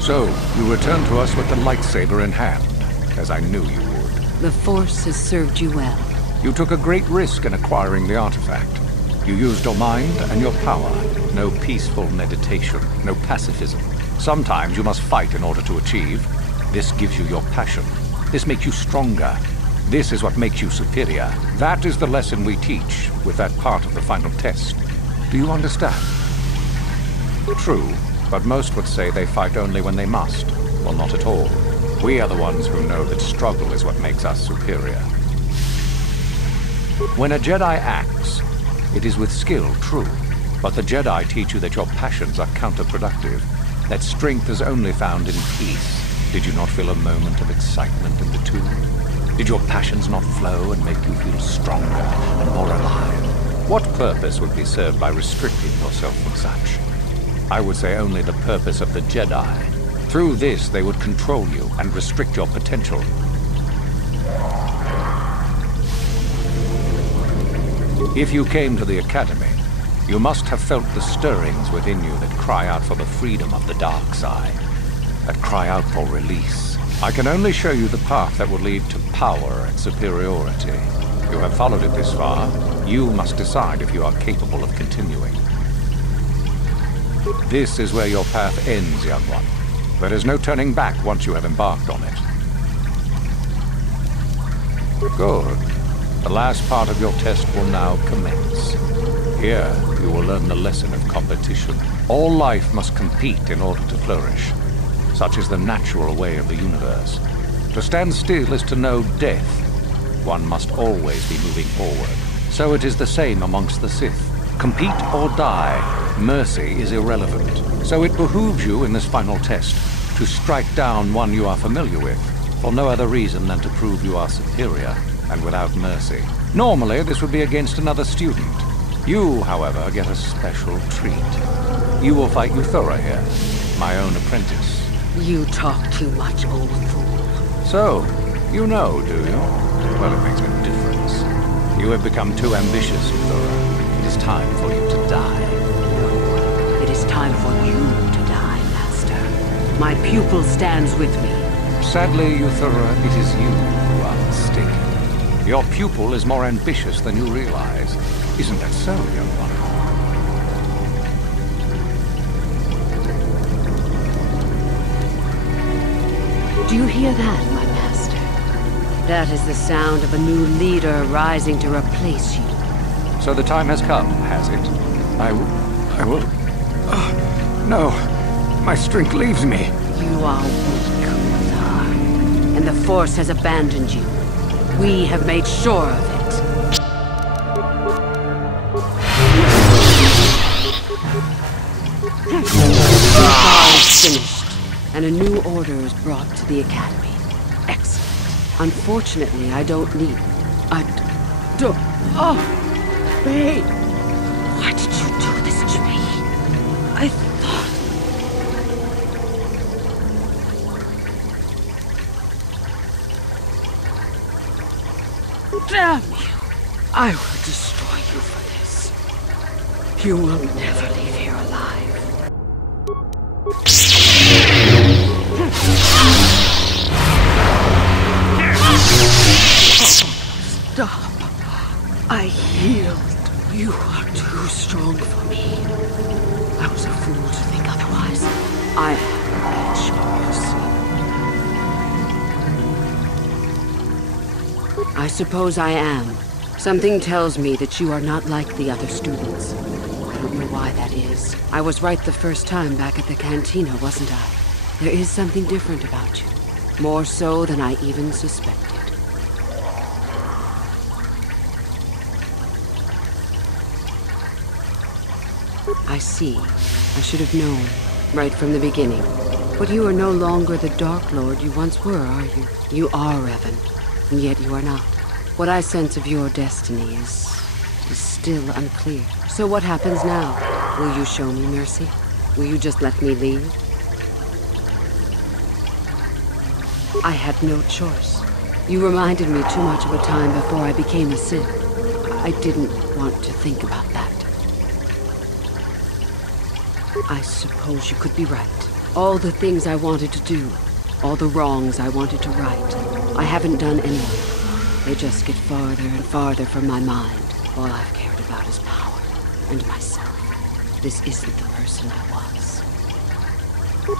So, you returned to us with the lightsaber in hand, as I knew you would. The Force has served you well. You took a great risk in acquiring the artifact. You used your mind and your power. No peaceful meditation, no pacifism. Sometimes you must fight in order to achieve. This gives you your passion. This makes you stronger. This is what makes you superior. That is the lesson we teach with that part of the final test. Do you understand? True, but most would say they fight only when they must, or not at all. We are the ones who know that struggle is what makes us superior. When a Jedi acts, it is with skill, true, but the Jedi teach you that your passions are counterproductive, that strength is only found in peace. Did you not feel a moment of excitement in the tomb? Did your passions not flow and make you feel stronger and more alive? What purpose would be served by restricting yourself from such? I would say only the purpose of the Jedi. Through this, they would control you and restrict your potential. If you came to the Academy, you must have felt the stirrings within you that cry out for the freedom of the dark side, that cry out for release. I can only show you the path that will lead to power and superiority. You have followed it this far. You must decide if you are capable of continuing. This is where your path ends, young one. There is no turning back once you have embarked on it. Good. The last part of your test will now commence. Here, you will learn the lesson of competition. All life must compete in order to flourish. Such is the natural way of the universe. To stand still is to know death. One must always be moving forward. So it is the same amongst the Sith. Compete or die, mercy is irrelevant. So it behooves you in this final test to strike down one you are familiar with, for no other reason than to prove you are superior and without mercy. Normally, this would be against another student. You, however, get a special treat. You will fight Yuthura here, my own apprentice. You talk too much, old fool. So, you know, do you? Well, it makes no difference. You have become too ambitious, Yuthura. It is time for you to die. No, it is time for you to die, Master. My pupil stands with me. Sadly, Yuthura, it is you who are mistaken. Your pupil is more ambitious than you realize. Isn't that so, young one? Do you hear that, my master? That is the sound of a new leader rising to replace you. So the time has come, has it? I will... no. My strength leaves me. You are weak, Kotor, and the Force has abandoned you. We have made sure of it. Kotor is finished, and a new order is brought to the Academy. Excellent. Unfortunately, I don't need... Oh! Wait! Why did you do this to me? I thought... Damn you! I will destroy you for this. You will never leave here alive. Stop. I healed. You are too strong for me. I was a fool to think otherwise. I am at your mercy. I suppose I am. Something tells me that you are not like the other students. I don't know why that is. I was right the first time back at the cantina, wasn't I? There is something different about you. More so than I even suspected. I see. I should have known, right from the beginning. But you are no longer the Dark Lord you once were, are you? You are Revan, and yet you are not. What I sense of your destiny is still unclear. So what happens now? Will you show me mercy? Will you just let me leave? I had no choice. You reminded me too much of a time before I became a Sith. I didn't want to think about that. I suppose you could be right. All the things I wanted to do, all the wrongs I wanted to right, I haven't done any of them. They just get farther and farther from my mind. All I've cared about is power and myself. This isn't the person I was.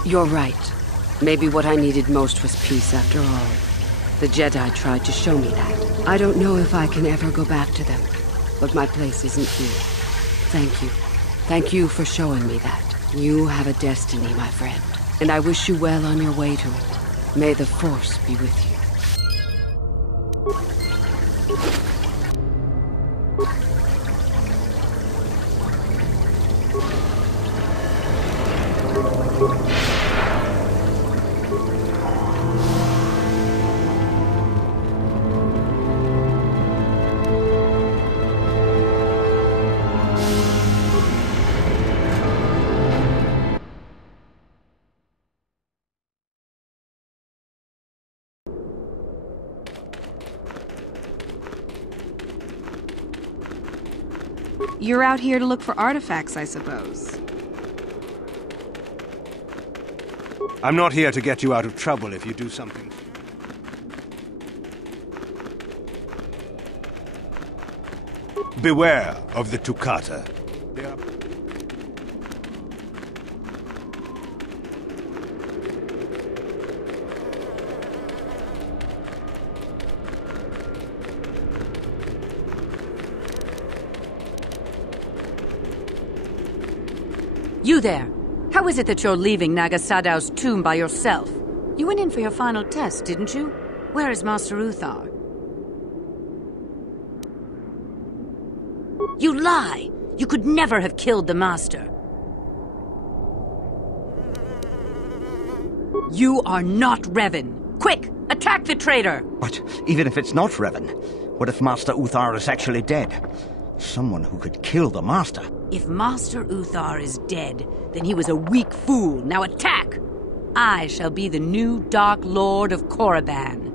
You're right. Maybe what I needed most was peace after all. The Jedi tried to show me that. I don't know if I can ever go back to them, but my place isn't here. Thank you. Thank you for showing me that. You have a destiny, my friend, and I wish you well on your way to it. May the Force be with you. You're out here to look for artifacts, I suppose. I'm not here to get you out of trouble if you do something. Beware of the Tukata. They are... You there! How is it that you're leaving Naga Sadow's tomb by yourself? You went in for your final test, didn't you? Where is Master Uthar? You lie! You could never have killed the Master. You are not Revan! Quick! Attack the traitor! But even if it's not Revan, what if Master Uthar is actually dead? Someone who could kill the Master. If Master Uthar is dead, then he was a weak fool. Now attack! I shall be the new Dark Lord of Korriban.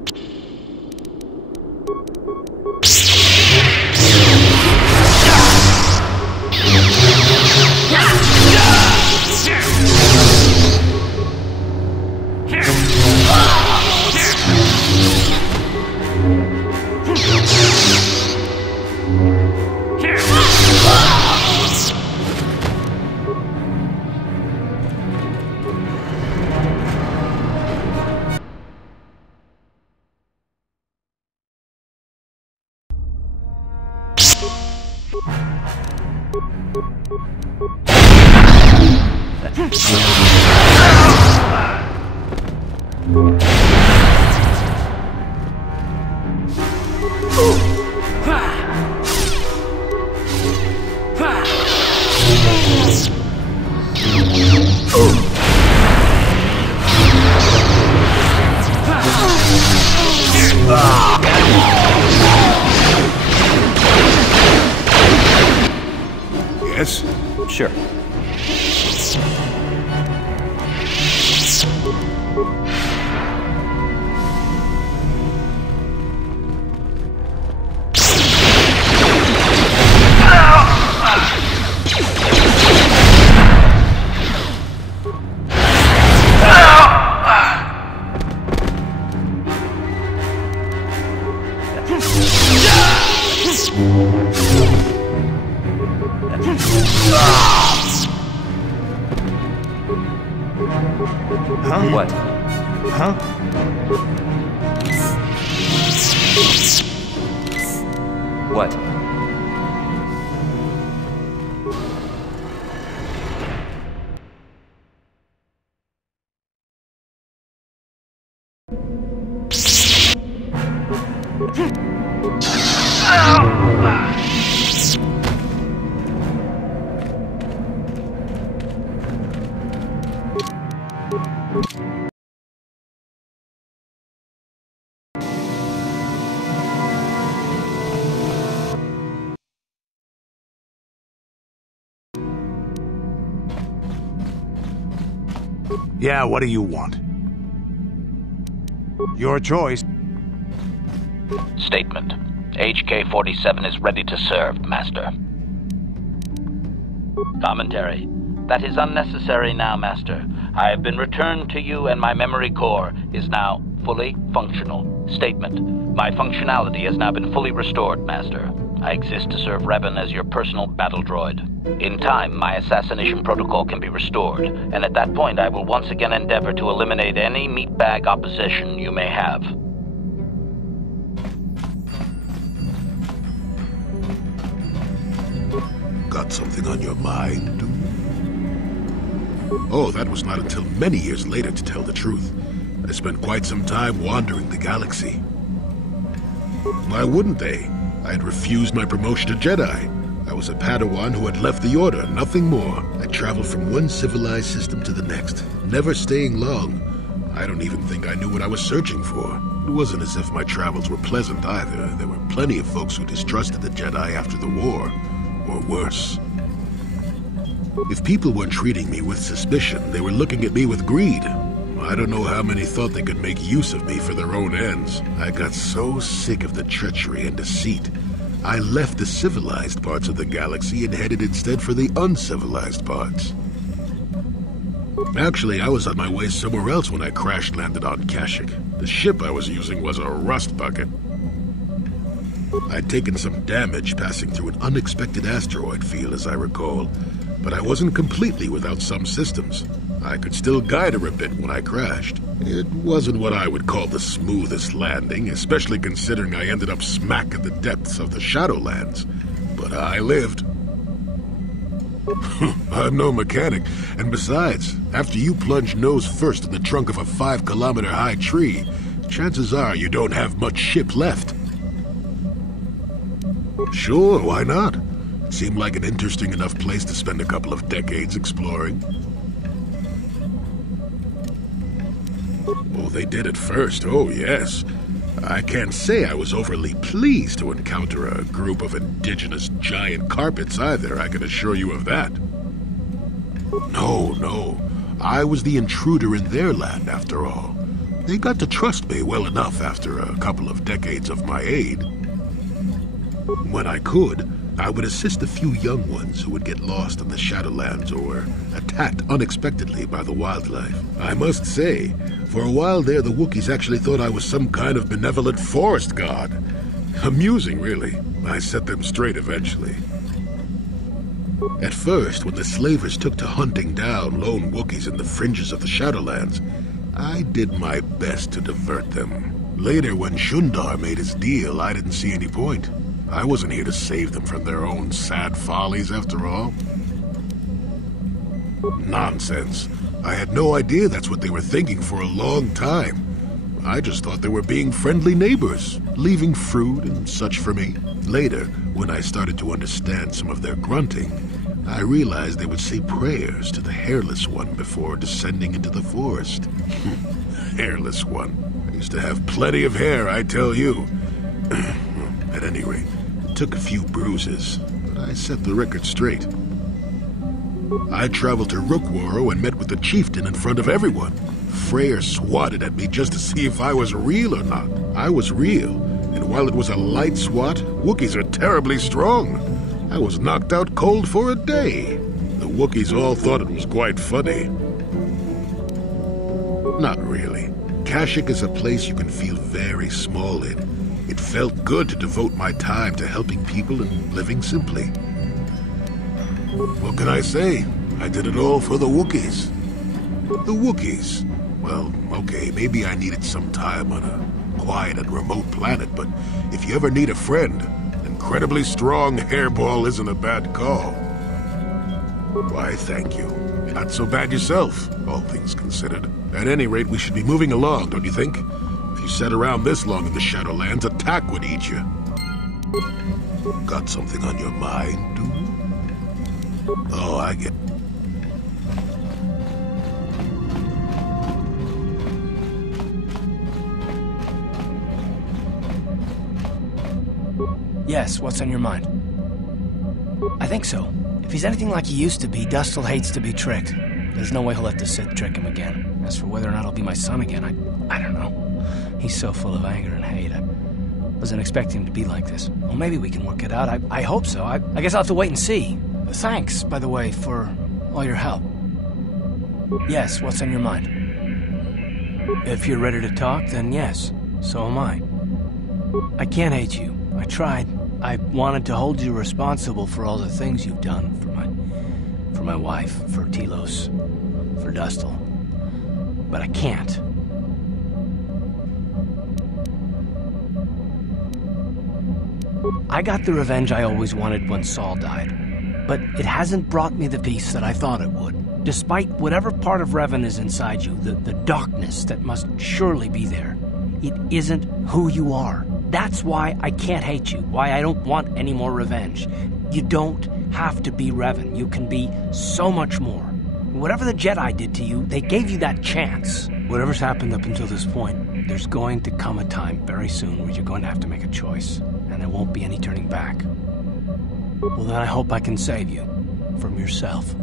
Yes? Sure. Huh? What? Huh? What? Yeah, what do you want? Your choice. Statement. HK-47 is ready to serve, Master. Commentary. That is unnecessary now, Master. I have been returned to you and my memory core is now fully functional. Statement. My functionality has now been fully restored, Master. I exist to serve Revan as your personal battle droid. In time, my assassination protocol can be restored, and at that point I will once again endeavor to eliminate any meatbag opposition you may have. Got something on your mind? Oh, that was not until many years later, to tell the truth. I spent quite some time wandering the galaxy. Why wouldn't they? I had refused my promotion to Jedi. I was a Padawan who had left the Order, nothing more. I traveled from one civilized system to the next, never staying long. I don't even think I knew what I was searching for. It wasn't as if my travels were pleasant either. There were plenty of folks who distrusted the Jedi after the war, or worse. If people weren't treating me with suspicion, they were looking at me with greed. I don't know how many thought they could make use of me for their own ends. I got so sick of the treachery and deceit. I left the civilized parts of the galaxy and headed instead for the uncivilized parts. Actually, I was on my way somewhere else when I crash-landed on Kashyyyk. The ship I was using was a rust bucket. I'd taken some damage passing through an unexpected asteroid field, as I recall, but I wasn't completely without some systems. I could still guide her a bit when I crashed. It wasn't what I would call the smoothest landing, especially considering I ended up smack in the depths of the Shadowlands. But I lived. I'm no mechanic, and besides, after you plunge nose first in the trunk of a 5-kilometer-high tree, chances are you don't have much ship left. Sure, why not? Seemed like an interesting enough place to spend a couple of decades exploring. Oh, they did at first, oh yes. I can't say I was overly pleased to encounter a group of indigenous giant carpets either, I can assure you of that. No. I was the intruder in their land, after all. They got to trust me well enough after a couple of decades of my aid. When I could, I would assist a few young ones who would get lost in the Shadowlands or attacked unexpectedly by the wildlife. I must say, for a while there, the Wookiees actually thought I was some kind of benevolent forest god. Amusing, really. I set them straight eventually. At first, when the slavers took to hunting down lone Wookiees in the fringes of the Shadowlands, I did my best to divert them. Later, when Shundar made his deal, I didn't see any point. I wasn't here to save them from their own sad follies, after all. Nonsense. I had no idea that's what they were thinking for a long time. I just thought they were being friendly neighbors, leaving fruit and such for me. Later, when I started to understand some of their grunting, I realized they would say prayers to the Hairless One before descending into the forest. Hairless One. I used to have plenty of hair, I tell you. At any rate, it took a few bruises, but I set the record straight. I traveled to Rookwaro and met with the chieftain in front of everyone. Freyr swatted at me just to see if I was real or not. I was real, and while it was a light swat, Wookiees are terribly strong. I was knocked out cold for a day. The Wookiees all thought it was quite funny. Not really. Kashyyyk is a place you can feel very small in. It felt good to devote my time to helping people and living simply. What can I say? I did it all for the Wookiees. The Wookiees. Well, okay, maybe I needed some time on a quiet and remote planet, but if you ever need a friend, incredibly strong hairball isn't a bad call. Why, thank you. Not so bad yourself, all things considered. At any rate, we should be moving along, don't you think? If you sat around this long in the Shadowlands, attack would eat you. Got something on your mind, do you? Oh, I get... Yes, what's on your mind? I think so. If he's anything like he used to be, Dustil hates to be tricked. There's no way he'll let the Sith trick him again. As for whether or not he'll be my son again, I don't know. He's so full of anger and hate. I wasn't expecting him to be like this. Well, maybe we can work it out. I hope so. I guess I'll have to wait and see. Thanks, by the way, for all your help. Yes, what's on your mind? If you're ready to talk, then yes. So am I. I can't hate you. I tried. I wanted to hold you responsible for all the things you've done for my wife, for Telos, for Dustil. But I can't. I got the revenge I always wanted when Saul died, but it hasn't brought me the peace that I thought it would. Despite whatever part of Revan is inside you, the darkness that must surely be there, it isn't who you are. That's why I can't hate you, why I don't want any more revenge. You don't have to be Revan. You can be so much more. Whatever the Jedi did to you, they gave you that chance. Whatever's happened up until this point, there's going to come a time very soon where you're going to have to make a choice, and there won't be any turning back. Well, then I hope I can save you from yourself.